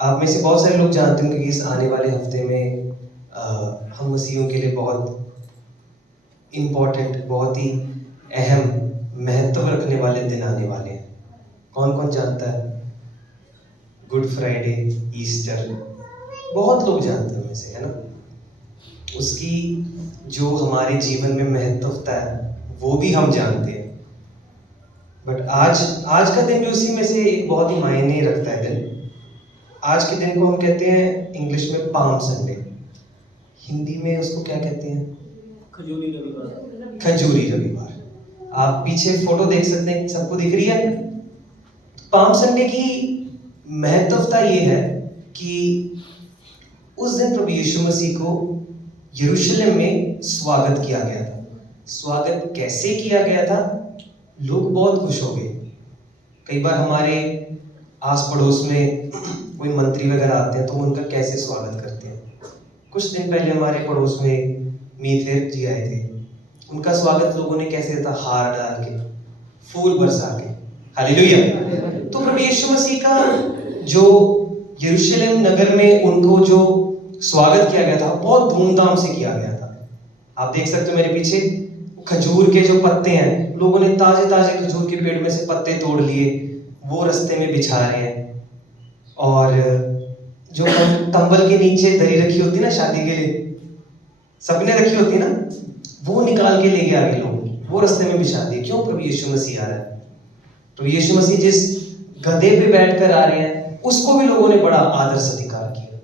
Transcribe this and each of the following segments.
आप में से बहुत सारे लोग जानते होंगे कि इस आने वाले हफ्ते में हम मसीहियों के लिए बहुत इम्पोर्टेंट, बहुत ही अहम, महत्व रखने वाले दिन आने वाले हैं। कौन कौन जानता है? गुड फ्राइडे, ईस्टर, बहुत लोग जानते हैं उनमें से, है ना? उसकी जो हमारे जीवन में महत्वता है वो भी हम जानते हैं। बट आज का दिन भी उसी में से एक बहुत ही मायने रखता है दिन। आज के दिन को हम कहते हैं इंग्लिश में पाम संडे, हिंदी में उसको क्या कहते हैं? खजूरी रविवार। खजूरी रविवार। आप पीछे फोटो देख सकते हैं, सबको दिख रही है? पाम संडे की महत्वता ये है कि उस दिन प्रभु यीशु मसीह को यरूशलेम में स्वागत किया गया था। स्वागत कैसे किया गया था? लोग बहुत खुश हो गए। कई बार हमारे आस पड़ोस में कोई मंत्री वगैरह आते हैं तो उनका कैसे स्वागत करते हैं। कुछ दिन पहले हमारे पड़ोस में मीथेर जी आए थे, उनका स्वागत लोगों ने कैसे था? हार डाल के, फूल बरसा के। हालेलुया। तो प्रभु यीशु मसीह का जो यरूशलेम नगर में उनको जो स्वागत किया गया था बहुत धूमधाम से किया गया था। आप देख सकते हो मेरे पीछे खजूर के जो पत्ते हैं, लोगों ने ताजे ताजे खजूर के पेड़ में से पत्ते तोड़ लिए, वो रास्ते में बिछा रहे हैं। और जो कंबल के नीचे दरी रखी होती ना शादी के लिए, सबने रखी होती ना, वो निकाल के लेके आ गए लोग, वो रास्ते में बिछा दिए। क्यों? प्रभु यीशु मसीह आ रहा है। प्रभु यीशु मसीह जिस गधे पे बैठकर आ रहे हैं उसको भी लोगों ने बड़ा आदर सत्कार किया।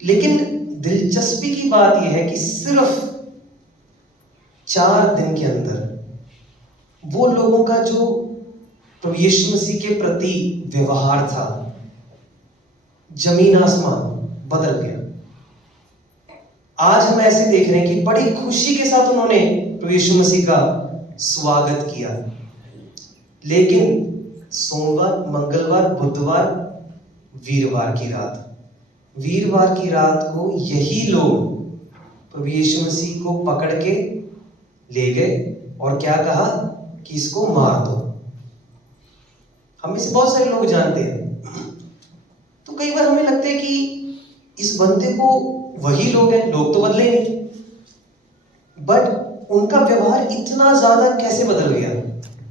लेकिन दिलचस्पी की बात यह है कि सिर्फ 4 दिन के अंदर वो लोगों का जो प्रभु यीशु मसीह के प्रति व्यवहार था, जमीन आसमान बदल गया। आज हम ऐसे देख रहे हैं कि बड़ी खुशी के साथ उन्होंने प्रभु यीशु मसीह का स्वागत किया। लेकिन सोमवार, मंगलवार, बुधवार, वीरवार की रात को यही लोग प्रभु यीशु मसीह को पकड़ के ले गए और क्या कहा कि इसको मार दो। हम में से बहुत सारे लोग जानते हैं। तो कई बार हमें लगता है कि इस बंदे को वही लोग हैं, लोग तो बदले नहीं, बट उनका व्यवहार इतना ज्यादा कैसे बदल गया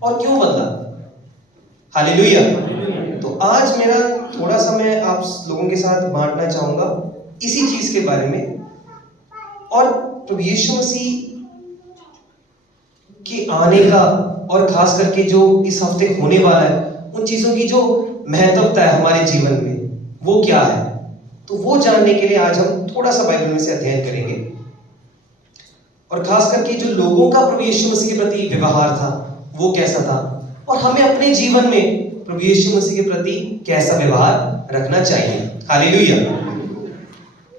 और क्यों बदला? हालेलुया। तो आज मेरा थोड़ा सा मैं आप लोगों के साथ बांटना चाहूंगा इसी चीज के बारे में, और प्रभु यीशु मसीह के आने का और खास करके जो इस हफ्ते होने वाला है उन चीजों की जो महत्वता है हमारे जीवन में वो क्या है, तो वो जानने के लिए आज हम थोड़ा सा बाइबल में से अध्ययन करेंगे। और खास करके जो लोगों का प्रभु यीशु मसीह के प्रति व्यवहार था वो कैसा था, और हमें अपने जीवन में प्रभु यीशु मसीह के प्रति कैसा व्यवहार रखना चाहिए। हालेलुया।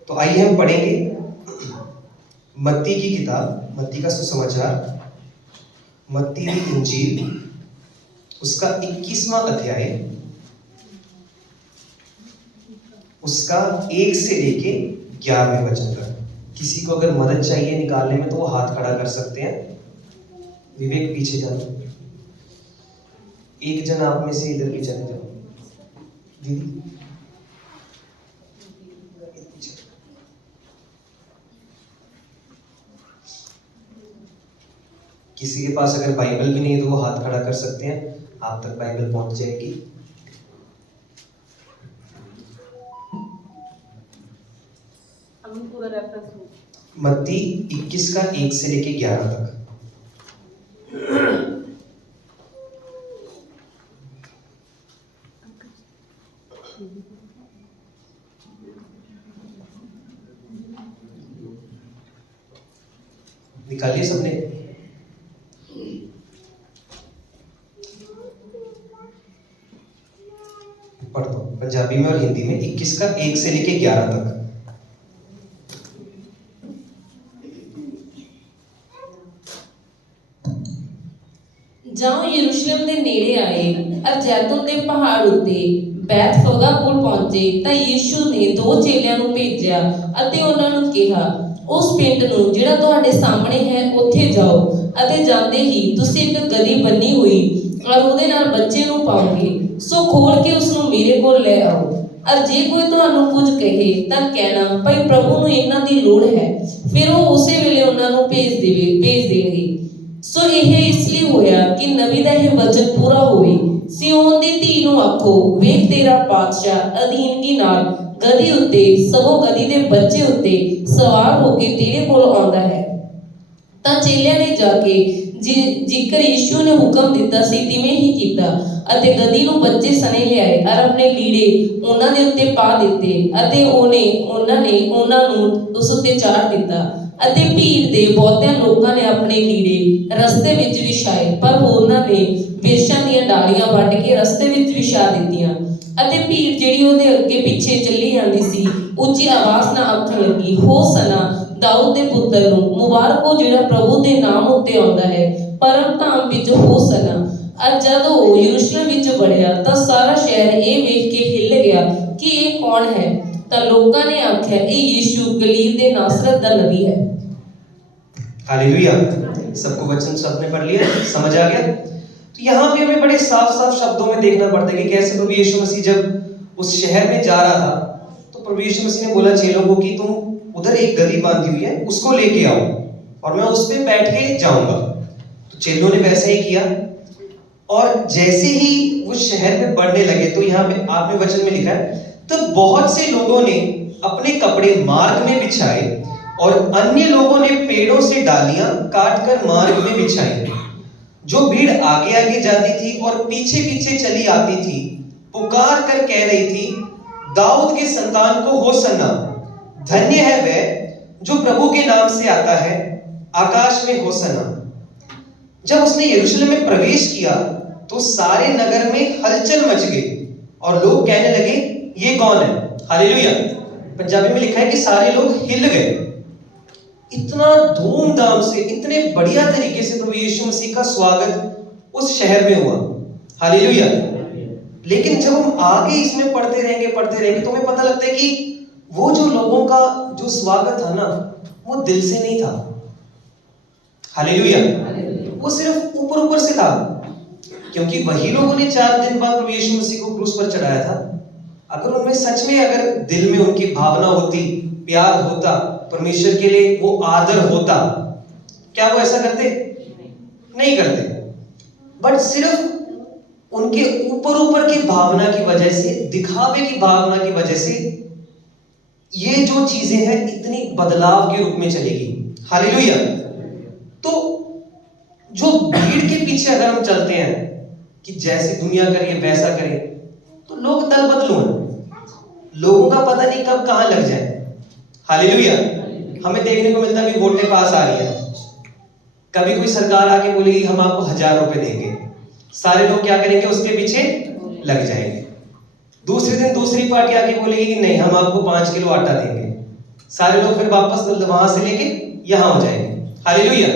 तो आइए हम पढ़ेंगे मत्ती की किताब, मत्ती का सुसमाचार, मत्ती की इंजील, उसका 21वां अध्याय, उसका 1 से लेके 11वें वचन तक। किसी को अगर मदद चाहिए निकालने में तो वो हाथ खड़ा कर सकते हैं। विवेक पीछे जाओ, एक जन आप में से इधर भी चले जाओ। दीदी किसी के पास अगर बाइबल भी नहीं है तो वो हाथ खड़ा कर सकते हैं, आप तक बाइबल पहुंच जाएगी। मत्ती 21 का 1 से लेके 11 तक। निकालिए सबने। पढ़ दो पंजाबी में और हिंदी में, 21 का 1 से लेके 11 तक। ਜਦੋਂ ਯਰੂਸ਼ਲਮ ਦੇ ਨੇੜੇ ਆਏ ਅਰ ਜੈਤੂਨ ਦੇ ਪਹਾੜ ਉੱਤੇ ਬੈਤਸਦਾ ਪੁਲ ਪਹੁੰਚੇ ਤਾਂ ਯੀਸ਼ੂ ਨੇ 2 ਚੇਲਿਆਂ ਨੂੰ ਭੇਜਿਆ ਅਤੇ ਉਹਨਾਂ ਨੂੰ ਕਿਹਾ, ਉਸ ਪਿੰਡ ਨੂੰ ਜਿਹੜਾ ਤੁਹਾਡੇ ਸਾਹਮਣੇ ਹੈ ਉੱਥੇ ਜਾਓ ਅਤੇ ਜਾਂਦੇ ਹੀ ਤੁਸੀਂ ਇੱਕ ਗਧੀ ਬੰਨੀ ਹੋਈ ਔਰ ਉਹਦੇ ਨਾਲ ਬੱਚੇ ਨੂੰ ਪਾਓਗੇ ਸੋ ਖੋਲ ਕੇ ਉਸ ਨੂੰ ਮੇਰੇ ਕੋਲ ਲੈ ਆਓ। ਅਰ ਜੇ ਕੋਈ ਤੁਹਾਨੂੰ ਕੁਝ ਕਹੇ ਤਾਂ ਕਹਿਣਾ ਭਾਈ ਪ੍ਰਭੂ ਨੂੰ ਇਹਨਾਂ ਦੀ ਲੋੜ ਹੈ, ਫਿਰ ਉਹ ਉਸੇ ਵੇਲੇ ਉਹਨਾਂ ਨੂੰ ਭੇਜ ਦੇਣਗੇ। ਸੋ ਇਹ ਇਸ ਲਈ ਹੋਇਆ ਕਿ ਨਬੀ ਦਾ ਇਹ ਵਚਨ ਪੂਰਾ ਹੋਵੇ, ਸਿਯੋਨ ਦੀ ਧੀ ਨੂੰ ਆਖੋ, ਵੇਖ ਤੇਰਾ ਪਾਤਸ਼ਾਹ ਅਧੀਨਗੀ ਨਾਲ ਗਧੀ ਉੱਤੇ, ਸਗੋਂ ਗਧੀ ਦੇ ਬੱਚੇ ਉੱਤੇ ਸਵਾਰ ਹੋ ਕੇ ਤੇਰੇ ਕੋਲ ਆਉਂਦਾ ਹੈ। ਤਾਂ ਚੇਲਿਆਂ ਨੇ ਜਾ ਕੇ ਜਿਕਰ ਯਿਸੂ ਨੇ ਹੁਕਮ ਦਿੱਤਾ ਸੀ ਤਿਵੇਂ ਹੀ ਕੀਤਾ ਅਤੇ ਗਧੀ ਨੂੰ ਬੱਚੇ ਸਣੇ ਲਿਆਏ ਅਰ ਆਪਣੇ ਲੀੜੇ ਉਹਨਾਂ ਦੇ ਉੱਤੇ ਪਾ ਦਿੱਤੇ ਅਤੇ ਉਹਨਾਂ ਨੇ ਉਹਨਾਂ ਨੂੰ ਉਸ ਉੱਤੇ ਚਾੜ ਦਿੱਤਾ। ਅਤੇ ਭੀੜ ਦੇ ਬਹੁਤਿਆਂ ਲੋਕਾਂ ਨੇ ਆਪਣੇ ਲੀੜੇ ਰਸਤੇ ਵਿੱਚ ਵਿਛਾਏ, ਪਰ ਹੋਰਨਾਂ ਨੇ ਬਿਰਛਾਂ ਦੀਆਂ ਡਾਲੀਆਂ ਵੱਢ ਕੇ ਰਸਤੇ ਵਿੱਚ ਵਿਛਾ ਦਿੱਤੀਆਂ। ਅਤੇ ਭੀੜ ਜਿਹੜੀ ਉਹਦੇ ਅੱਗੇ ਪਿੱਛੇ ਚੱਲੀ ਜਾਂਦੀ ਸੀ ਉੱਚੀ ਆਵਾਜ਼ ਨਾਲ ਆਖਣ ਲੱਗੀ, ਹੋਸਨਾ ਦਾਊਦ ਦੇ ਪੁੱਤਰ ਨੂੰ, ਮੁਬਾਰਕ ਹੋ ਜਿਹੜਾ ਪ੍ਰਭੂ ਦੇ ਨਾਮ ਉੱਤੇ ਆਉਂਦਾ ਹੈ, ਪਰਮ ਧਾਮ ਵਿੱਚ ਹੋਸਨਾ। ਅੱਜ ਜਦੋਂ ਉਹ ਯਰੂਸ਼ਲਮ ਵਿੱਚ ਵੜਿਆ ਤਾਂ ਸਾਰਾ ਸ਼ਹਿਰ ਇਹ ਵੇਖ ਕੇ ਹਿੱਲ ਗਿਆ ਕਿ ਇਹ ਕੌਣ ਹੈ। ਤਾਂ ਲੋਕਾਂ ਨੇ ਆਖਿਆ, ਇਹ यीशु गलील ਦੇ नासरत ਦਾ नबी है। हालेलुया। सबको वचन सबने पढ़ लिया, समझ आ गया? तो यहाँ पे हमें बड़े साफ साफ शब्दों में देखना पड़ता है कि कैसे प्रभु यीशु मसीह जब उस शहर में जा रहा था तो प्रभु यीशु मसीह ने बोला चेलों को कि तुम उधर एक गधी बांधी हुई है, उसको लेके आओ और मैं उस पे बैठ के जाऊंगा। तो चेलों ने वैसा ही किया और जैसे ही वो शहर में बढ़ने लगे तो यहाँ पे आपने वचन में लिखा है, तो बहुत से लोगों ने अपने कपड़े मार्ग में बिछाए और अन्य लोगों ने पेड़ों से डालियां काटकर मार्ग में बिछाई। जो भीड़ आगे आगे जाती थी और पीछे पीछे चली आती थी, पुकार कर कह रही थी, दाऊद के संतान को होसन्ना, धन्य है वह जो प्रभु के नाम से आता है, आकाश में होसन्ना। जब उसने यरूशलेम में प्रवेश किया तो सारे नगर में हलचल मच गई और लोग कहने लगे, ये कौन है? हालेलुया। पंजाबी में लिखा है कि सारे लोग हिल गए। इतना धूमधाम से, इतने बढ़िया तरीके से प्रभु यीशु मसीह का स्वागत उस शहर में हुआ। हालेलुया। लेकिन जब हम आगे इसमें पढ़ते रहेंगे तो हमें पता लगता है कि वो जो लोगों का जो स्वागत था ना, वो दिल से नहीं था। हालेलुया। वो सिर्फ ऊपर ऊपर से था, क्योंकि वही लोगों ने 4 दिन बाद प्रभु यीशु मसीह को क्रूस पर चढ़ाया था। अगर उनमें सच में, अगर दिल में उनकी भावना होती, प्यार होता, परमेश्वर के लिए वो आदर होता, क्या वो ऐसा करते? नहीं करते। बट सिर्फ उनके ऊपर ऊपर की भावना की वजह से, दिखावे की भावना की वजह से ये जो चीजें हैं इतनी बदलाव के रूप में चलेगी। हालेलुया। तो जो भीड़ के पीछे अगर हम चलते हैं कि जैसे दुनिया करिए वैसा करें, तो लोग दल बदलू हैं, लोगों का पता नहीं कब कहां लग जाए। हालेलुया। हमें देखने को मिलता है कि वोटें पास आ रही है, कभी कोई सरकार आके बोलेगी हम आपको 1000 रुपए देंगे, सारे लोग क्या करेंगे? उसके पीछे लग जाएंगे। दूसरे दिन दूसरी पार्टी आके बोलेगी कि नहीं हम आपको 5 किलो आटा देंगे, सारे लोग फिर वापस वहां से लेके यहां हो जाएंगे। हालेलुया।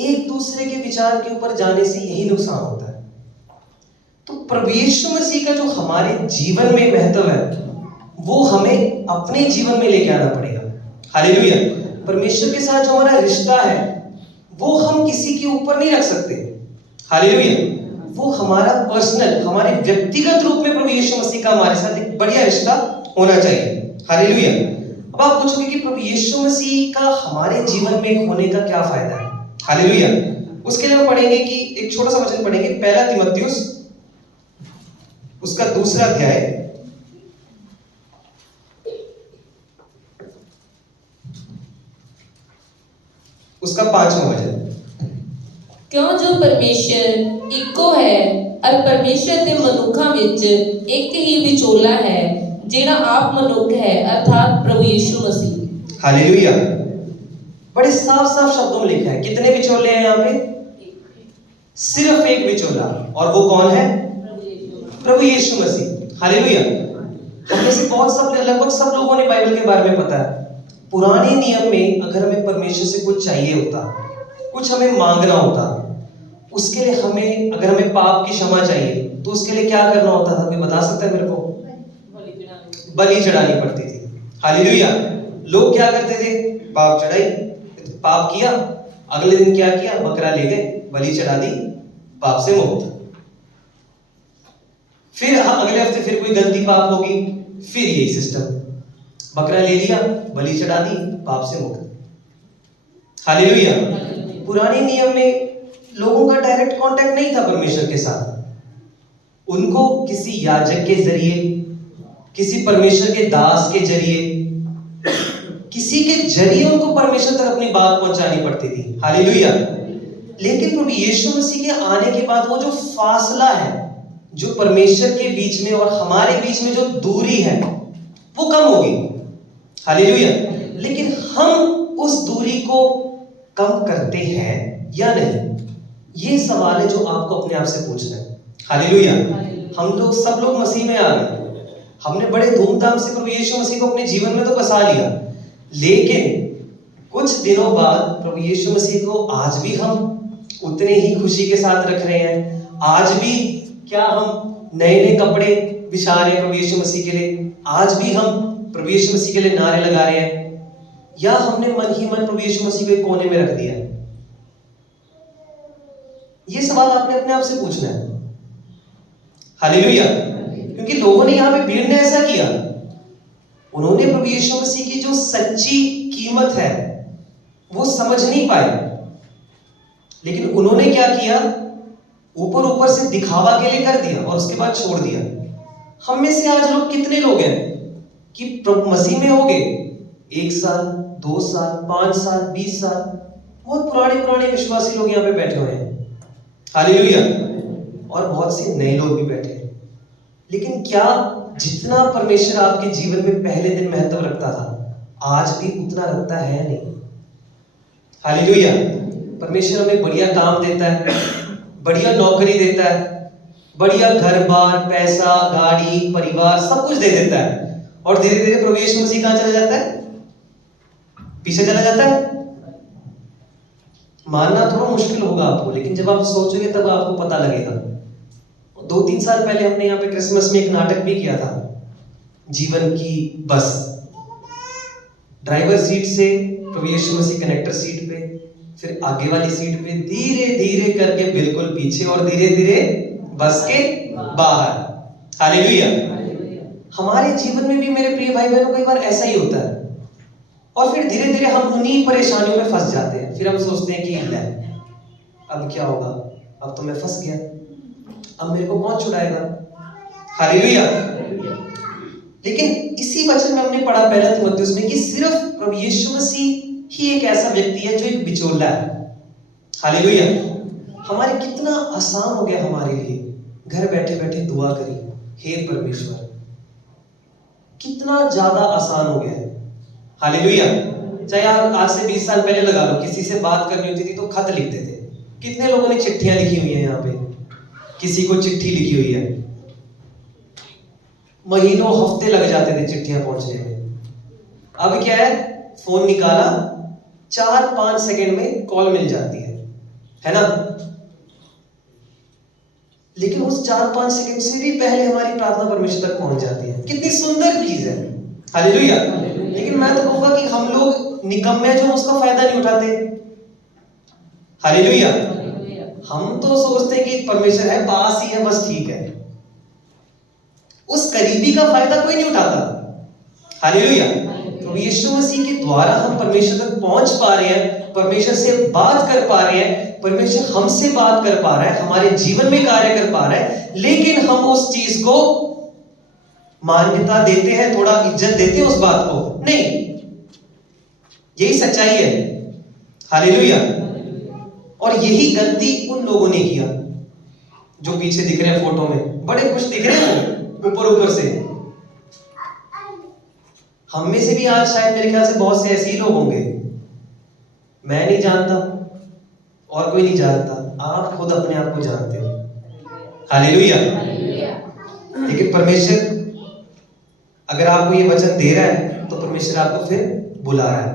एक दूसरे के विचार के ऊपर जाने से यही नुकसान होता है। तो प्रभु यीशु मसीह का जो हमारे जीवन में महत्व है वो हमें अपने जीवन में लेके आना पड़ेगा। हालेलुया। परमेश्वर के साथ जो हमारा रिश्ता है वो हम किसी के ऊपर नहीं रख सकते। हालेलुया। वो हमारा पर्सनल, हमारे व्यक्तिगत रूप में प्रभु यीशु मसीह का हमारे साथ एक बढ़िया रिश्ता होना चाहिए। हालेलुया। अब आप पूछोगे कि प्रभु यीशु मसीह का हमारे जीवन में होने का क्या फायदा है? हालेलुया। उसके लिए हम पढ़ेंगे कि एक छोटा सा वचन पढ़ेंगे, पहला तीमुथियुस उसका 2 अध्याय उसका 5वां वचन। क्यों जो परमेश्वर इको है और परमेश्वर ते मनुखा विच एक ही विचोला है, जेड़ा आप मनुख है अर्थात प्रभु यीशु मसीह। हालेलुया। बड़े साफ साफ शब्दों में लिखा है। कितने विचोले हैं यहाँ पे? सिर्फ एक विचोला, और वो कौन है? प्रभु यीशु मसीह। हालेलुया। हम से बहुत सब, लगभग सब लोगों ने बाइबल के बारे में पता है। पुराने नियम में अगर हमें परमेश्वर से कुछ चाहिए होता, कुछ हमें मांगना होता, उसके लिए हमें, अगर हमें पाप की क्षमा चाहिए तो उसके लिए क्या करना होता था? कोई बता सकता है मेरे को? बलि चढ़ानी पड़ती थी। हालेलुया। लोग क्या करते थे? पाप चढ़ाई, पाप किया, अगले दिन क्या किया? बकरा ले गए, बलि चढ़ा दी, पाप से मुक्त। फिर अगले हफ्ते फिर कोई गलती पाप होगी, फिर यही सिस्टम, बकरा ले लिया, बलि चढ़ा दी, पाप से मुक्त। हालेलुया। पुराने नियम में लोगों का डायरेक्ट कांटेक्ट नहीं था परमेश्वर के साथ, उनको किसी याजक के जरिए, किसी परमेश्वर के दास के जरिए, किसी के जरिए उनको परमेश्वर तक अपनी बात पहुंचानी पड़ती थी। हालेलुया। लेकिन प्रभु यीशु मसीह के आने के बाद वो जो फासला है, जो परमेश्वर के बीच में और हमारे बीच में जो दूरी है, वो कम हो गई। हालेलुया। लेकिन हम उस दूरी को कम करते हैं या नहीं, ये सवाल है जो आपको अपने आप से पूछना है। हालेलुया। हम लोग सब लोग मसीह में आ गए, हमने बड़े धूमधाम से प्रभु यीशु मसीह को अपने जीवन में तो बसा लिया, लेकिन कुछ दिनों बाद प्रभु यीशु मसीह को आज भी हम उतने ही खुशी के साथ रख रहे हैं? आज भी क्या हम नए नए कपड़े बिछा रहे हैं प्रभु यीशु मसीह के लिए? आज भी हम प्रभु यीशु मसीह के लिए नारे लगा रहे हैं? या हमने मन ही मन प्रभु यीशु मसीह को एक कोने में रख दिया? ये सवाल आपने अपने आप से पूछना है। हालेलुया। क्योंकि लोगों ने यहां पे भीड़ ने ऐसा किया, उन्होंने प्रभु यीशु मसीह की जो सच्ची कीमत है वो समझ नहीं पाए, लेकिन उन्होंने क्या किया, ऊपर ऊपर से दिखावा के लिए कर दिया और उसके बाद छोड़ दिया। हम में से आज लोग कितने लोग हैं कि प्रभु मसीह में हो गए 1 साल, 2 साल, 5 साल, 20 साल, बहुत पुराने पुराने विश्वासी लोग यहाँ पे बैठे हुए हैं। हालेलुया। और बहुत से नए लोग भी बैठे हैं। लेकिन क्या जितना परमेश्वर आपके जीवन में पहले दिन महत्व रखता था, आज भी उतना रखता है? नहीं। हालेलुया। परमेश्वर हमें बढ़िया काम देता है, बढ़िया नौकरी देता है, बढ़िया घर बार, पैसा, गाड़ी, परिवार, सब कुछ दे देता है, और धीरे धीरे प्रभु यीशु मसीह कहां चला जाता है? पीछे चला जाता है। मानना थोड़ा मुश्किल होगा आपको, लेकिन जब आप सोचोगे तब आपको पता लगेगा। 2-3 साल पहले हमने यहाँ पे क्रिसमस में एक नाटक भी किया था, जीवन की बस। ड्राइवर सीट से प्रभु यीशु मसीह कनेक्टर सीट पे, फिर आगे वाली सीट पे, धीरे धीरे करके बिल्कुल पीछे, और धीरे धीरे बस के बाहर। हालेलुया। हमारे जीवन में भी मेरे प्रिय भाई बहनों कई बार ऐसा ही होता है, और फिर धीरे धीरे हम उन्हीं परेशानियों में फंस जाते हैं। फिर हम सोचते हैं कि अब क्या होगा, अब तो मैं फंस गया, अब मेरे को कौन छुड़ाएगा? हालेलुया। लेकिन इसी वचन में हमने पढ़ा पहला तीमुथियुस में कि सिर्फ प्रभु यीशु मसीह ही एक ऐसा व्यक्ति है जो एक बिचौला है। हालेलुया। हमारे कितना आसान हो गया हमारे लिए घर बैठे बैठे दुआ करी, हे परमेश्वर, कितना ज्यादा आसान हो गया है। हालेलुया। चाहे आप आज से 20 साल पहले लगा लो, किसी से बात करनी होती थी तो खत लिखते थे। कितने लोगों ने चिट्ठियां लिखी हुई है, यहाँ पे किसी को चिट्ठी लिखी हुई है, महीनों हफ्ते लग जाते थे चिट्ठियां पहुंचने में। अब क्या है, फोन निकाला, 4-5 सेकंड में कॉल मिल जाती है ना? लेकिन उस 4-5 सेकंड से भी पहले हमारी प्रार्थना परमेश्वर तक पहुंच जाती है। कितनी सुंदर चीज है। हालेलुया। लेकिन मैं तो कहूंगा कि हम लोग निकम्मे जो उसका फायदा नहीं उठाते। हालेलुया। हम तो सोचते हैं कि परमेश्वर है, पास ही है, बस ठीक है। उस करीबी का फायदा कोई नहीं उठाता। हालेलुया। तो यीशु मसीह के द्वारा हम परमेश्वर तक पहुंच पा रहे हैं, परमेश्वर से बात कर पा रहे हैं, परमेश्वर हमसे बात कर पा रहा है, हमारे जीवन में कार्य कर पा रहा है, लेकिन हम उस चीज को मान्यता देते हैं, थोड़ा इज्जत देते हैं उस बात को नहीं। यही सच्चाई है। हालेलुया। और यही गलती उन लोगों ने किया जो पीछे दिख रहे हैं फोटो में, बड़े खुश दिख रहे हैं ऊपर ऊपर से। हम में से भी आज शायद मेरे ख्याल से बहुत से ऐसे ही लोग होंगे, मैं नहीं जानता और कोई नहीं जानता, आप खुद अपने आप को जानते हो। हालेलुया। लेकिन परमेश्वर अगर आपको ये वचन दे रहा है तो परमेश्वर आपको फिर बुला रहा है।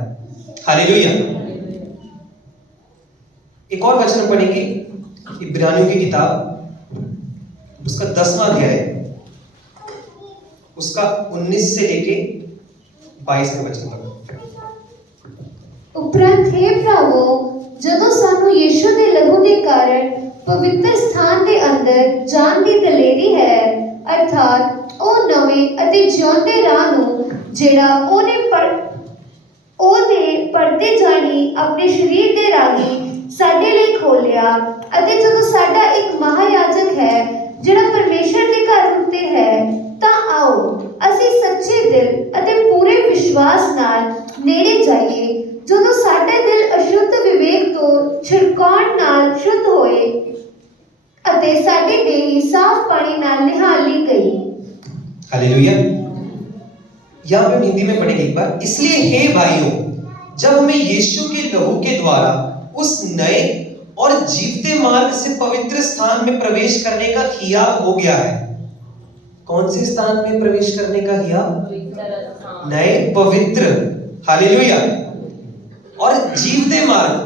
हालेलुया। एक और वचन पढ़ेंगे इब्रानियों की किताब, उसका 10वां अध्याय, उसका 19 से लेके 22 वचन तक। उपरंत हे प्रभु, ਜਦੋਂ ਸਾਨੂੰ ਯੀਸ਼ੂ ਦੇ ਲਹੂ ਦੇ ਕਾਰਨ ਪਵਿੱਤਰ ਸਥਾਨ ਦੇ ਅੰਦਰ ਜਾਣ ਦੀ ਦਲੇਰੀ ਹੈ, ਅਰਥਾਤ ਉਹ ਨਵੇਂ ਅਤੇ ਜਿਉਂਦੇ ਰਾਹ ਨੂੰ ਜਿਹੜਾ ਉਹਨੇ ਪਰਦੇ ਜਾਣੀ ਆਪਣੇ ਸਰੀਰ ਦੇ ਰਾਹੀਂ ਸਾਡੇ ਲਈ ਖੋਲਿਆ। ਅਤੇ ਜਦੋਂ ਸਾਡਾ ਇੱਕ ਮਹਾਯਾਜਕ ਹੈ ਜਿਹੜਾ ਪਰਮੇਸ਼ਰ ਦੇ ਘਰ ਉੱਤੇ ਹੈ, ਤਾਂ ਆਓ ਅਸੀਂ ਸੱਚੇ ਦਿਲ ਅਤੇ ਪੂਰੇ ਵਿਸ਼ਵਾਸ ਨਾਲ ਨੇੜੇ ਜਾਈਏ। ਜਦੋਂ ਸਾਡੇ ਦਿਲ ਅਸ਼ੁੱਧ ਵਿਵੇਕ ਤੋਂ ਛਿੜਕਾਉਣ ਨਾਲ ਸ਼ੁੱਧ ਹੋਏ ਅਤੇ ਸਾਡੀ ਦੇਹ ਸਾਫ਼ पानी ਨਾਲ निहा ली गई। हालेलुया। यहाँ पे हम हिंदी में पढ़ेंगे एक बार। इसलिए हे भाइयों, जब हमें यीशु के लहू के द्वारा उस नए और जीवते मार्ग से पवित्र स्थान में प्रवेश करने का हियाव हो गया है। कौन से स्थान में प्रवेश करने का हियाव? नए पवित्र, हालेलुया, और जीवते मार्ग।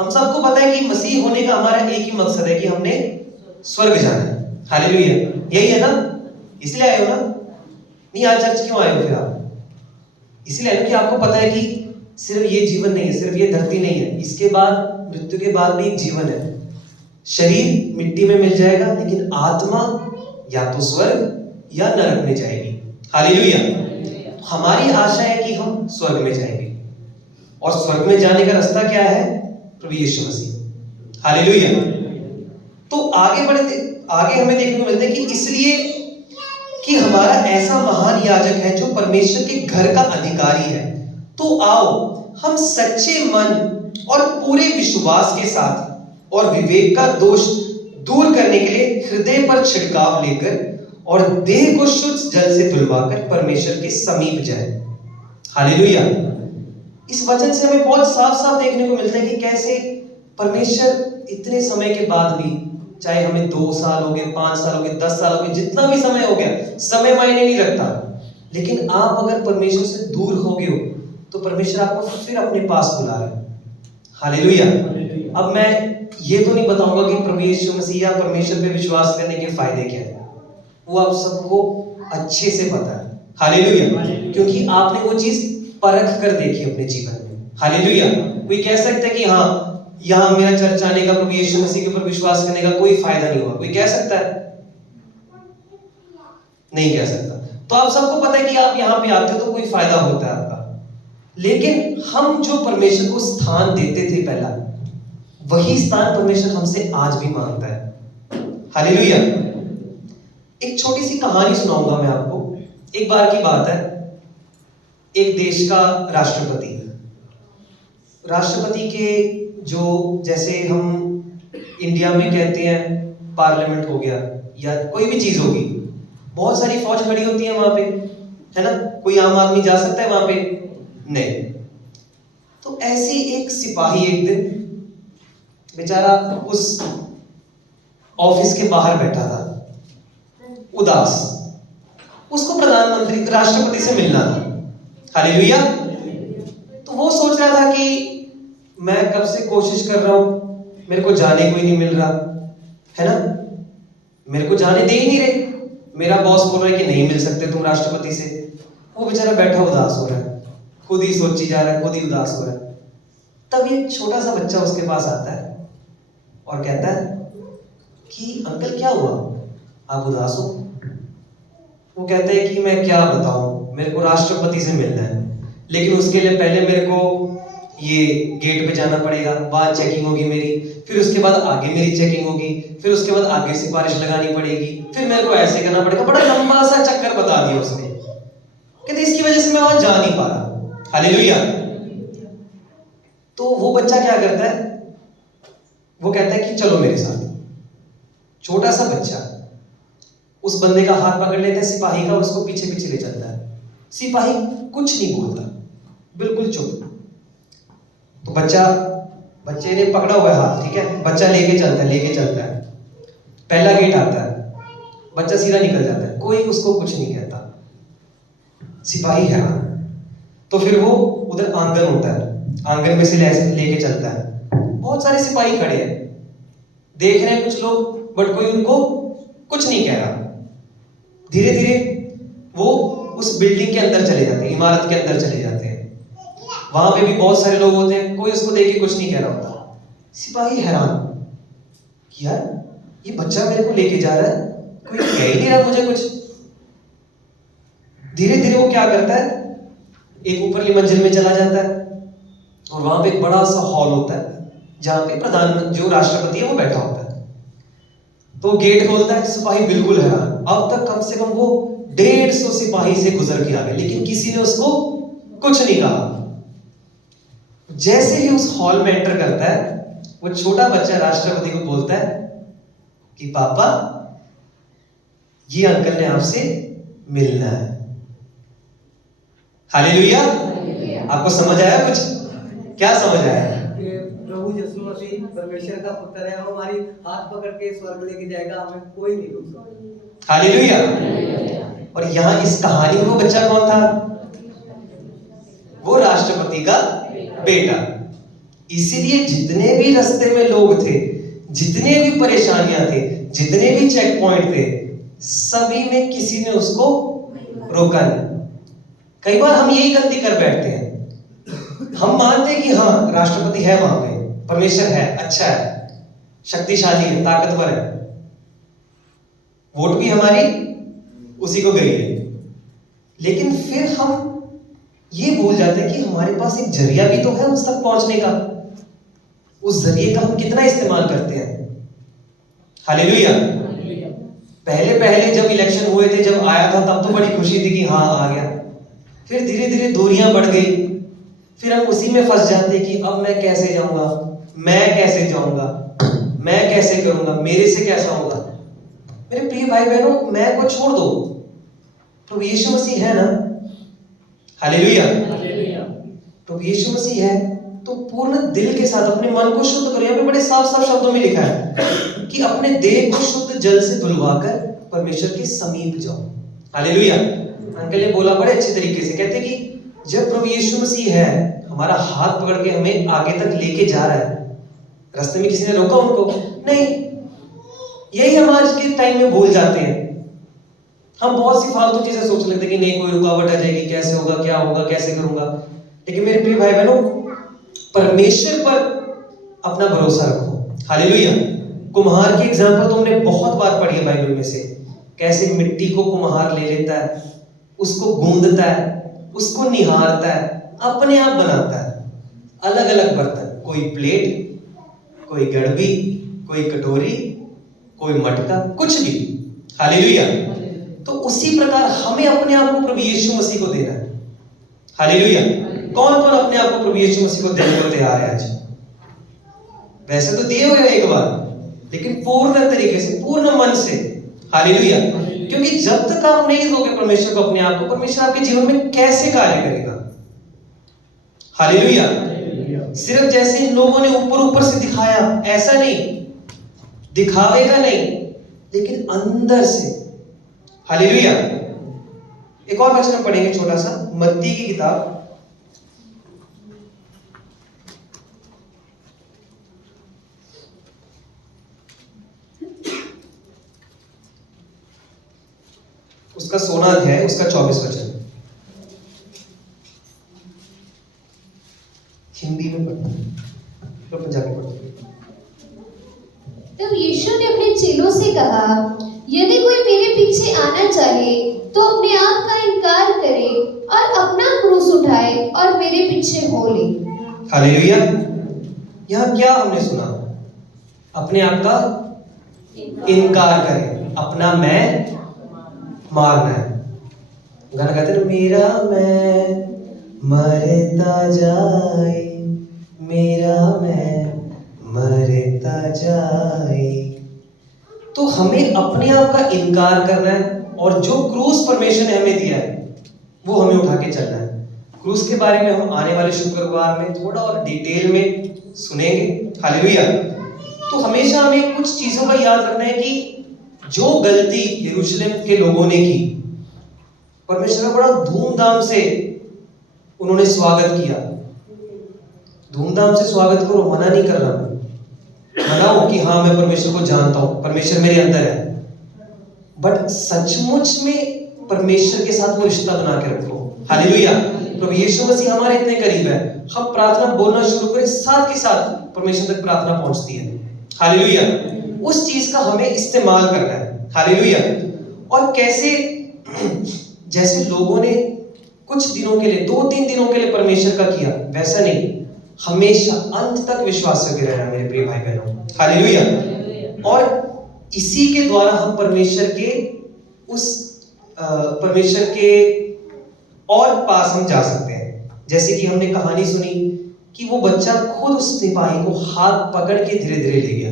हम सबको पता है कि मसीह होने का हमारा एक ही मकसद है कि हमने स्वर्ग जाना है। हालेलुया, यही है ना? इसलिए आए हो ना? नहीं, आज चर्च क्यों आए हो फिर आप? इसलिए आए हो कि आपको पता है कि सिर्फ ये जीवन नहीं है, सिर्फ ये धरती नहीं है, इसके बाद, मृत्यु के बाद भी एक जीवन है। शरीर मिट्टी में मिल जाएगा, लेकिन आत्मा या तो स्वर्ग या नरक में जाएगी। हालेलुया। हमारी आशा है कि हम स्वर्ग में जाएंगे, और स्वर्ग में जाने का रास्ता क्या है? प्रभु यीशु मसीह। हालेलुया। तो आगे हमें देखने को मिलता है कि इसलिए कि हमारा ऐसा महान याजक है जो परमेश्वर के घर का अधिकारी है, तो आओ हम सच्चे मन और पूरे विश्वास के साथ और विवेक का दोष दूर करने के लिए हृदय पर छिड़काव लेकर और देह को शुद्ध जल से धुलवाकर परमेश्वर के समीप जाए। हालेलुया। इस वचन से हमें बहुत साफ साफ देखने को मिलता है कि कैसे परमेश्वर इतने समय के बाद भी, चाहे हमें 2 साल हो गए, 5 साल हो गए, 10 साल हो गए, जितना भी समय हो गया, समय मायने नहीं रखता, लेकिन आप अगर परमेश्वर से दूर हो गए हो तो परमेश्वर आपको फिर अपने पास बुला रहा है। हालेलुया। अब मैं ये तो नहीं बताऊंगा कि प्रभु यीशु मसीह या परमेश्वर पे विश्वास करने के फायदे क्या है, वो आप सबको अच्छे से पता है। हालेलुया। क्योंकि आपने वो चीज परख कर देखी अपने जीवन में। हालेलुया। कोई कह सकता है कि हाँ, यहां मेरा चर्च आने का, प्रभु यीशु मसीह के ऊपर विश्वास करने का कोई फायदा नहीं हुआ, कोई कह सकता है? नहीं कह सकता। तो आप सबको पता है कि आप यहां पे आते हो तो कोई फायदा होता है आपका, लेकिन हम जो परमेश्वर को स्थान देते थे पहला, वही स्थान परमेश्वर हमसे आज भी मांगता है। हालेलुया। एक छोटी सी कहानी सुनाऊंगा मैं आपको। एक बार की बात है, एक देश का राष्ट्रपति के जो, जैसे हम इंडिया में कहते हैं पार्लियामेंट हो गया या कोई भी चीज होगी, बहुत सारी फौज खड़ी होती है वहां पे, है ना? कोई आम आदमी जा सकता है वहां पे? नहीं। तो ऐसी एक सिपाही एक दिन बेचारा उस ऑफिस के बाहर बैठा था, उदास। उसको प्रधानमंत्री, राष्ट्रपति से मिलना था। हालेलुया। तो वो सोच रहा था कि मैं कब से कोशिश कर रहा हूं, मेरे को जाने को ही नहीं मिल रहा, है ना? मेरे को जाने दे ही नहीं रहे, मेरा बॉस बोल रहा है कि नहीं मिल सकते तुम राष्ट्रपति से। वो बेचारा बैठा उदास हो रहा है, खुद ही सोची जा रहा है, खुद ही उदास हो रहा है। तब एक छोटा सा बच्चा उसके पास आता है और कहता है कि अंकल क्या हुआ, आप उदास हो? वो कहते हैं कि मैं क्या बताऊं, मेरे को राष्ट्रपति से मिलना है, लेकिन उसके लिए पहले मेरे को ये गेट पे जाना पड़ेगा, वहां चेकिंग होगी मेरी, फिर उसके बाद आगे मेरी चेकिंग होगी, फिर उसके बाद आगे सिफारिश लगानी पड़ेगी, फिर मेरे को ऐसे करना पड़ेगा। बड़ा लंबा सा चक्कर बता दिया उसने। कहते इसकी वजह से मैं वहां जा नहीं पा रहा। हालेलुया। तो वो बच्चा क्या करता है, वो कहता है कि चलो मेरे साथ। छोटा सा बच्चा उस बंदे का हाथ पकड़ लेता है, सिपाही का, और उसको पीछे पीछे ले चलता है। सिपाही कुछ नहीं बोलता, बिल्कुल चुप। तो बच्चे ने पकड़ा हुआ है हाथ, ठीक है, बच्चा लेके चलता है। पहला गेट आता है, बच्चा सीधा निकल जाता है, कोई उसको कुछ नहीं कहता। सिपाही हैरान। तो फिर वो उधर आंगन होता है, आंगन में से लेके चलता है। बहुत सारे सिपाही खड़े हैं, देख रहे हैं कुछ लोग, बट कोई उनको कुछ नहीं कह रहा। धीरे धीरे वो उस बिल्डिंग के अंदर चले जाते हैं, इमारत के अंदर चले जाते हैं। वहां पे भी बहुत सारे लोग होते हैं, कोई उसको देख के कुछ नहीं कह रहा होता। सिपाही हैरान, यार ये बच्चा मेरे को लेके जा रहा है, कोई कह ही नहीं रहा मुझे कुछ। धीरे धीरे वो क्या करता है, एक ऊपरली मंजिल में चला जाता है और वहां पे एक बड़ा सा हॉल होता है जहां पे प्रधान जो राष्ट्रपति है वो बैठा होता है। तो गेट खोलता है, सिपाही बिल्कुल हैरान। अब तक कम से कम वो 150 सिपाही से गुजर के आ गए, लेकिन किसी ने उसको कुछ नहीं कहा। जैसे ही उस हॉल में एंटर करता है, वो छोटा बच्चा राष्ट्रपति को बोलता है कि पापा, ये अंकल ने आपसे मिलना है। हालेलुया। आपको समझ आया कुछ? क्या समझ आया? प्रभु यीशु मसीह परमेश्वर का पुत्र है, वो हमारी हाथ पकड़ के स्वर्ग लेके जाएगा, हमें कोई नहीं रोक सकता। हालेलुया। और यहाँ इस कहानी में वो बच्चा कौन था? वो राष्ट्रपति का बेटा। इसीलिए जितने भी रास्ते में लोग थे, जितने भी परेशानियां थे, जितने भी चेक पॉइंट थे, सभी में किसी ने उसको रोका नहीं। कई बार हम यही गलती कर बैठते हैं, हम मानते हैं कि हाँ राष्ट्रपति है, वहां पे परमेश्वर है, अच्छा है, शक्तिशाली है, ताकतवर है, वोट भी हमारी उसी को गई है। लेकिन फिर हम ये भूल जाते हैं कि हमारे पास एक जरिया भी तो है उस तक पहुंचने का। उस जरिए का हम कितना इस्तेमाल करते हैं? हालेलुया। पहले पहले जब इलेक्शन हुए थे, जब आया था, तब तो बड़ी खुशी थी कि हाँ आ गया। फिर धीरे धीरे दूरियां बढ़ गई, फिर हम उसी में फंस जाते कि अब मैं कैसे जाऊंगा, मैं कैसे जाऊंगा, मैं कैसे करूंगा, मेरे से कैसा होगा। मेरे प्रिय भाई बहनों, मैं को छोड़ दो, प्रभु यीशु मसीह है ना। हालेलुया। प्रभु यीशु मसीह है तो पूर्ण दिल के साथ अपने मन को शुद्ध करो। यहाँ पे बड़े साफ साफ शब्दों में लिखा है कि अपने देह को शुद्ध जल से धुलवाकर परमेश्वर के समीप जाओ। हालेलुया। अंकल ने बोला बड़े अच्छे तरीके से, कहते कि जब प्रभु यीशु मसीह है, हमारा हाथ पकड़ के हमें आगे तक लेके जा रहा है, रास्ते में किसी ने रोका उनको नहीं। यही हम आज के टाइम में भूल जाते हैं। हम बहुत सी फालतू चीजें सोच लेते हैं कि नहीं कोई रुकावट आ जाएगी, कैसे होगा, क्या होगा, कैसे करूंगा। लेकिन मेरे प्रिय भाई बहनों, परमेश्वर पर अपना भरोसा रखो। हालेलुया। कुम्हार की एग्जांपल तो हमने बहुत बार पढ़ी है बाइबल में से, कैसे मिट्टी को कुम्हार ले लेता है, उसको गूंदता है, उसको निहारता है, अपने आप बनाता है अलग अलग बर्तन, कोई प्लेट, कोई गड़बी, कोई कटोरी, कोई मटका, कुछ भी। हालेलुया। तो उसी प्रकार हमें अपने आप को प्रभु यीशु मसीह को देना है। हालेलुया। कौन कौन अपने आप को प्रभु यीशु मसीह को देने को तैयार है आज? वैसे तो दिए हुए एक बार, लेकिन पूर्ण तरीके से, पूर्ण मन से। हालेलुया। क्योंकि जब तक आप नहीं दोगे परमेश्वर को अपने आप को, परमेश्वर आपके जीवन में कैसे कार्य करेगा? हालेलुया। सिर्फ जैसे इन लोगों ने ऊपर ऊपर से दिखाया, ऐसा नहीं, दिखावेगा नहीं, लेकिन अंदर से। हालेलुया। एक और वचन पढ़ेंगे छोटा सा, मत्ती की किताब उसका 16 अध्याय, उसका 24 वचन। हिंदी में पढ़ना तो पंजाबी पढ़ना। तब यीशु ने अपने चेलों से कहा, यदि कोई मेरे पीछे आना चाहे तो अपने आप का इनकार करे और अपना क्रूस उठाए और मेरे पीछे हो ले। हालेलुया। यहाँ क्या हमने सुना? अपने आप का इनकार करें, अपना मैं मारना है। गाना गाते हैं, मेरा मैं मरता जाए, मेरा मैं मरता जाए। तो हमें अपने आप का इनकार करना है और जो क्रूस परमेश्वर ने हमें दिया है वो हमें उठा के चलना है। क्रूस के बारे में हम आने वाले शुक्रवार में थोड़ा और डिटेल में सुनेंगे। हालेलुया। तो हमेशा हमें कुछ चीजों का याद रखना है कि जो गलती यरूशलेम के लोगों ने की, परमेश्वर का बड़ा धूमधाम से उन्होंने स्वागत किया। धूमधाम से स्वागत करो, मना नहीं कर रहा, मनाओ कि हाँ मैं परमेश्वर को जानता हूं, परमेश्वर मेरे अंदर है, बट सचमुच में परमेश्वर के साथ वो रिश्ता बना के रखो। हालेलुया। प्रभु यीशु मसीह हमारे इतने करीब है, हम प्रार्थना बोलना शुरू करें, साथ के साथ परमेश्वर तक प्रार्थना पहुंचती है। हालेलुया। उस चीज का हमें इस्तेमाल करना है। हालेलुया। और कैसे जैसे लोगों ने कुछ दिनों के लिए 2-3 दिनों के लिए परमेश्वर का किया, वैसा नहीं, हमेशा अंत तक विश्वास करके रहना मेरे प्रिय भाई बहनों। हालेलुया। और इसी के द्वारा हम परमेश्वर के और पास हम जा सकते हैं। जैसे कि हमने कहानी सुनी कि वो बच्चा खुद उस सिपाही को हाथ पकड़ के धीरे धीरे ले गया।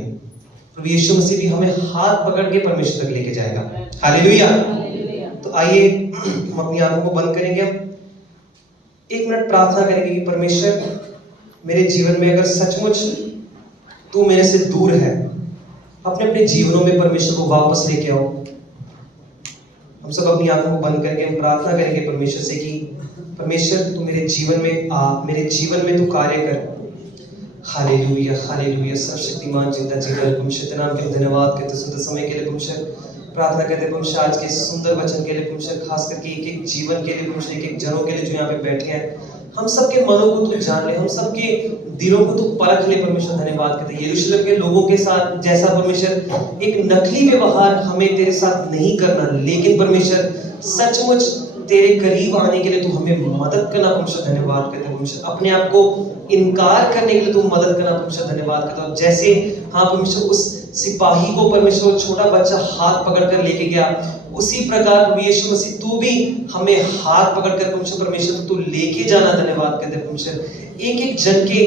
प्रभु यीशु मसीह भी हमें हाथ पकड़ के परमेश्वर तक लेके जाएगा। हालेलुया। तो आइए हम अपनी आंखों को बंद करेंगे, हम 1 मिनट प्रार्थना करेंगे कि परमेश्वर मेरे जीवन में अगर सचमुच तू मेरे से दूर है, अपने अपने जीवनों में परमेश्वर को वापस लेके आओ। हम सब अपनी आंखों को बंद करके हम प्रार्थना करेंगे परमेश्वर से कि परमेश्वर तू मेरे जीवन में आ, मेरे जीवन में तू कार्य कर। Hallelujah, hallelujah. सर्वशक्तिमान जिंदा जीवन परमेश्वर नाम के धन्यवाद करते सुंदर समय के लिए परमेश्वर प्रार्थना करते परमेश्वर आज के सुंदर वचन के लिए परमेश्वर, खास करके एक एक जीवन के लिए परमेश्वर, एक एक जनों के लिए जो यहाँ पे बैठे हैं, हम सबके मनों को तू जान ले, हम सबके दिलों को तू परख ले परमेश्वर। धन्यवाद करते हैं यरूशलेम के लोगों के साथ जैसा परमेश्वर एक नकली व्यवहार हमें तेरे साथ नहीं करना, लेकिन परमेश्वर सचमुच तेरे करीब आने के लिए तू हमें मदद करना परमेश्वर। धन्यवाद करते हैं परमेश्वर, अपने आप को इनकार करने के लिए तू मदद करना परमेश्वर। धन्यवाद करता हूं जैसे हाँ परमेश्वर उस सिपाही को परमेश्वर छोटा बच्चा हाथ पकड़ कर लेके गया, उसी प्रकार प्रभु यीशु मसीह तू भी हमें हाथ पकड़ कर परमेश्वर तू लेके जाना। धन्यवाद करते हैं परमेश्वर, एक एक जन के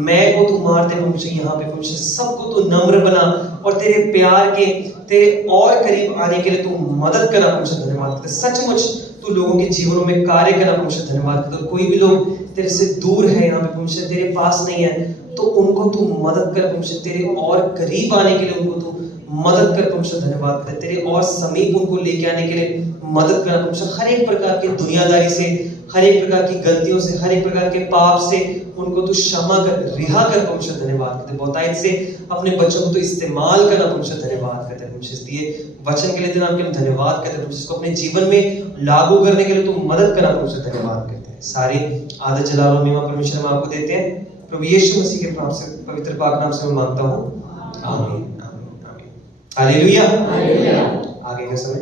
मैं को तू मार दे परमेश्वर। यहाँ पे परमेश्वर सबको तू नम्र बना और तेरे प्यार के तेरे और करीब आने के लिए तू मदद करना परमेश्वर। धन्यवाद करते सचमुच तू लोगों के जीवनों में कार्य करना परमेश्वर। धन्यवाद करते कोई भी लोग तेरे से दूर है यहाँ पे परमेश्वर, तेरे पास नहीं है, तो उनको तू मदद कर परमेश्वर, तेरे और करीब आने के लिए उनको तू मदद कर परमेश्वर। धन्यवाद करते तेरे और समीप उनको लेके आने के लिए मदद करना परमेश्वर। हर एक प्रकार की दुनियादारी से, हर एक प्रकार की गलतियों से, हर एक प्रकार के पाप से उनको तू क्षमा कर, रिहा कर परमेश्वर। धन्यवाद करते बहुतायत से अपने बच्चों को तो इस्तेमाल करना परमेश्वर। धन्यवाद करते परमेश्वर, दिए वचन के लिए तेरा नाम धन्यवाद करते परमेश्वर, इसको अपने जीवन में लागू करने के लिए तू मदद करना परमेश्वर। धन्यवाद करते हैं सारी आदत जलाल और महिमा परमेश्वर हम आपको देते हैं प्रभु यीशु मसीह के नाम से, पवित्र पाक नाम से मैं मांगता हूँ, आमीन। हालेलुया। आगे का समय